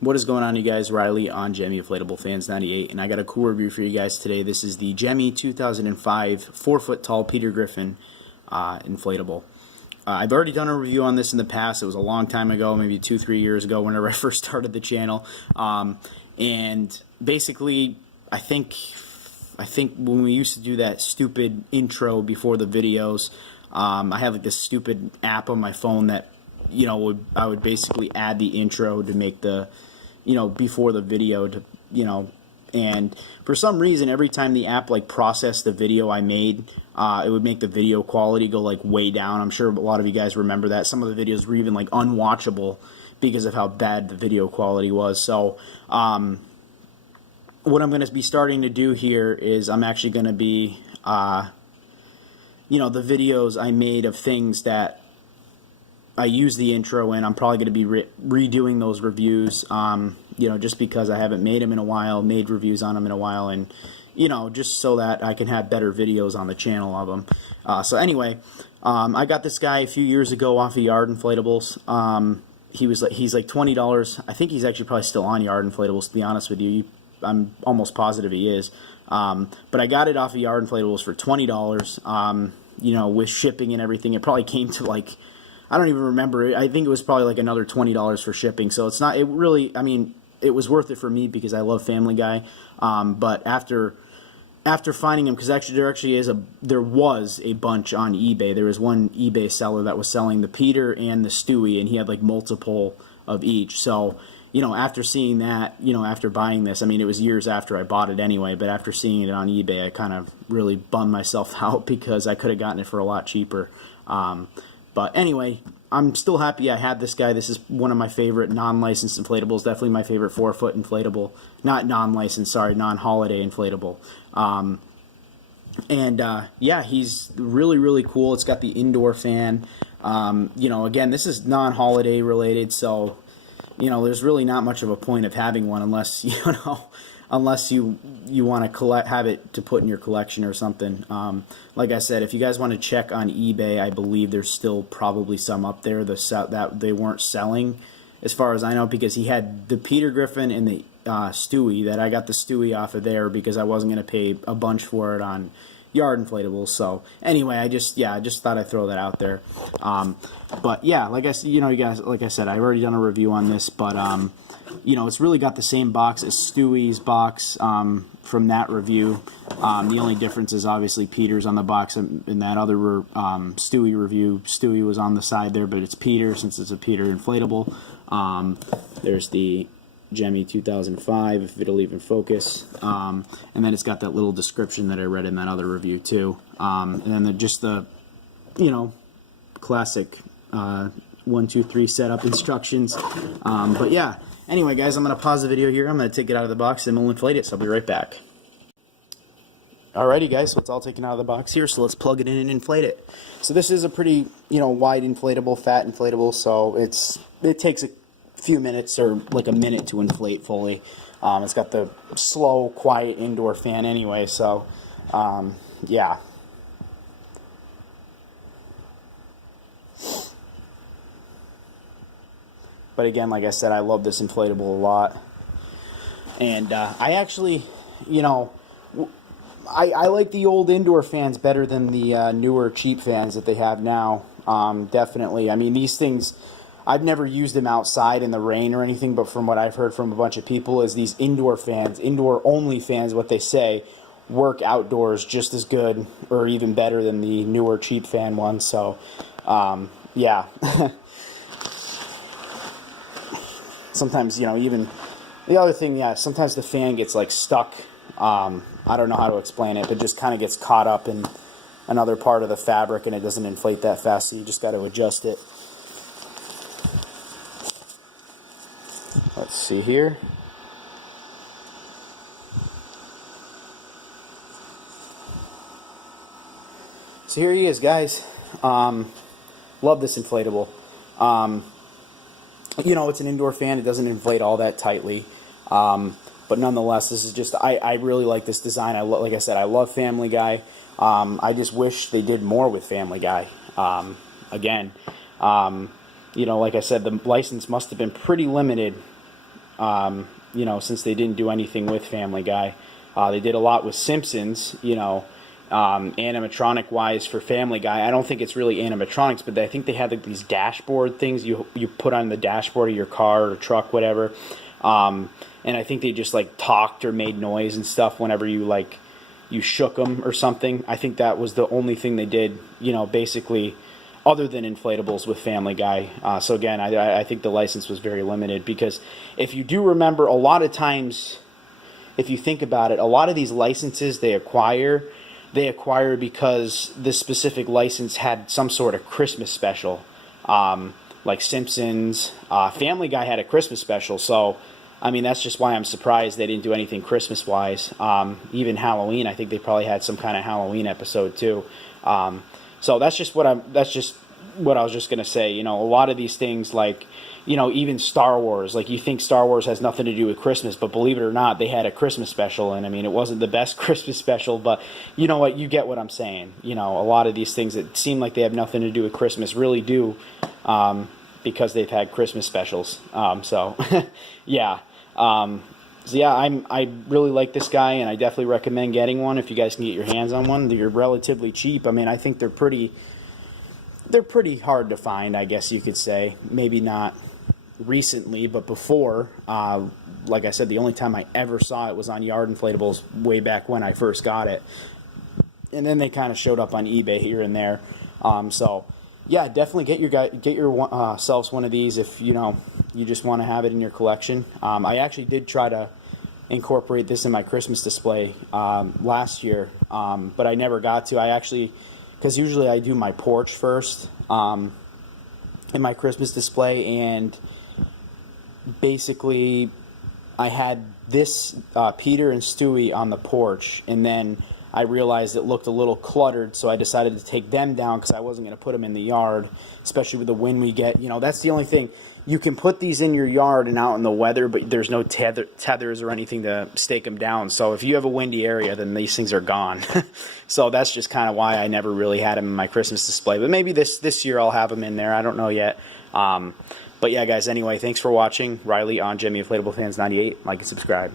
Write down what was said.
What is going on, you guys? Riley on Gemmy Inflatable Fans 98, and I got a cool review for you guys today. This is the Gemmy 2005 4-foot tall Peter Griffin inflatable. I've already done a review on this in the past. It was a long time ago, maybe 2-3 years ago, whenever I first started the channel. And basically, I think when we used to do that stupid intro before the videos, I have like this stupid app on my phone that I would basically add the intro to make the before the video to and for some reason every time the app like processed the video I made, it would make the video quality go like way down. I'm sure a lot of you guys remember that. Some of the videos were even like unwatchable because of how bad the video quality was. So what I'm going to be starting to do here is I'm actually going to be the videos I made of things that I use the intro in, I'm probably going to be redoing those reviews, just because I haven't made them in a while, made reviews on them in a while, and, just so that I can have better videos on the channel of them. So anyway, I got this guy a few years ago off of Yard Inflatables. He's like $20. I think he's actually probably still on Yard Inflatables, to be honest with you. I'm almost positive he is. But I got it off of Yard Inflatables for $20, with shipping and everything. It probably came to like, I don't even remember. I think it was probably like another $20 for shipping. So it's not. It really. I mean, it was worth it for me because I love Family Guy. But after finding him, because actually there was a bunch on eBay. There was one eBay seller that was selling the Peter and the Stewie, and he had like multiple of each. So after seeing that, after buying this, I mean, it was years after I bought it anyway. But after seeing it on eBay, I kind of really bummed myself out because I could have gotten it for a lot cheaper. But anyway, I'm still happy I had this guy. This is one of my favorite non-licensed inflatables. Definitely my favorite 4-foot inflatable. Not non-licensed, sorry, non-holiday inflatable. Yeah, he's really, really cool. It's got the indoor fan. Again, this is non-holiday related, so, there's really not much of a point of having one unless, unless you want to have it to put in your collection or something. Like I said, if you guys want to check on eBay, I believe there's still probably some up there that they weren't selling, as far as I know, because he had the Peter Griffin and the Stewie. That I got the Stewie off of there because I wasn't going to pay a bunch for it on Yard Inflatables. So anyway, I just thought I'd throw that out there. But yeah, like I said, you guys, like I said, I've already done a review on this, but it's really got the same box as Stewie's box from that review. The only difference is obviously Peter's on the box. In that other Stewie review, Stewie was on the side there, but it's Peter since it's a Peter inflatable. There's the Gemmy 2005, if it'll even focus. And then it's got that little description that I read in that other review too. And then just the, classic 1, 2, 3 setup instructions. But yeah. Anyway, guys, I'm going to pause the video here. I'm going to take it out of the box, and we'll inflate it, so I'll be right back. Alrighty, guys, so it's all taken out of the box here, so let's plug it in and inflate it. So this is a pretty, wide inflatable, fat inflatable, so it takes a few minutes, or like a minute to inflate fully. It's got the slow, quiet indoor fan anyway, so, yeah. But again, like I said, I love this inflatable a lot. And I actually, I like the old indoor fans better than the newer cheap fans that they have now. Definitely. I mean, these things, I've never used them outside in the rain or anything, but from what I've heard from a bunch of people is these indoor fans, indoor-only fans, what they say, work outdoors just as good or even better than the newer cheap fan ones. So, yeah. Sometimes, even the other thing, yeah, sometimes the fan gets like stuck. I don't know how to explain it, but just kind of gets caught up in another part of the fabric and it doesn't inflate that fast, so you just got to adjust it. Let's see here. So here he is, guys. Love this inflatable. It's an indoor fan. It doesn't inflate all that tightly. But nonetheless, this is just, I really like this design. Like I said, I love Family Guy. I just wish they did more with Family Guy. Again, like I said, the license must have been pretty limited You know, since they didn't do anything with Family Guy. They did a lot with Simpsons, you know, animatronic wise for Family Guy. I don't think it's really animatronics, but I think they had like these dashboard things you put on the dashboard of your car or truck, whatever. And I think they just like talked or made noise and stuff whenever you shook them or something. I think that was the only thing they did, you know, basically, other than inflatables with Family Guy. So again, I think the license was very limited, because if you do remember, a lot of times, if you think about it, a lot of these licenses they acquire because this specific license had some sort of Christmas special, like Simpsons. Family Guy had a Christmas special, so I mean that's just why I'm surprised they didn't do anything Christmas wise. Even Halloween, I think they probably had some kind of Halloween episode too. So that's just what I was just gonna say. You know, a lot of these things, like, you know, even Star Wars, like, you think Star Wars has nothing to do with Christmas, but believe it or not, they had a Christmas special, and I mean, it wasn't the best Christmas special, but you know what, you get what I'm saying. You know, a lot of these things that seem like they have nothing to do with Christmas really do, because they've had Christmas specials. So yeah. So yeah, I really like this guy, and I definitely recommend getting one if you guys can get your hands on one. They're relatively cheap. I mean, I think they're pretty hard to find, I guess you could say. Maybe not recently, but before, like I said, the only time I ever saw it was on Yard Inflatables way back when I first got it, and then they kind of showed up on eBay here and there. So yeah, definitely get yourselves one of these if you know you just want to have it in your collection. I actually did try to incorporate this in my Christmas display last year, but I never got to. Because usually I do my porch first in my Christmas display, and basically I had this Peter and Stewie on the porch, and then I realized it looked a little cluttered, so I decided to take them down because I wasn't going to put them in the yard, especially with the wind we get. You know, that's the only thing. You can put these in your yard and out in the weather, but there's no tethers or anything to stake them down. So if you have a windy area, then these things are gone. So that's just kind of why I never really had them in my Christmas display. But maybe this year I'll have them in there. I don't know yet. But yeah, guys, anyway, thanks for watching. Riley on Gemmy Inflatable Fans 98. Like and subscribe.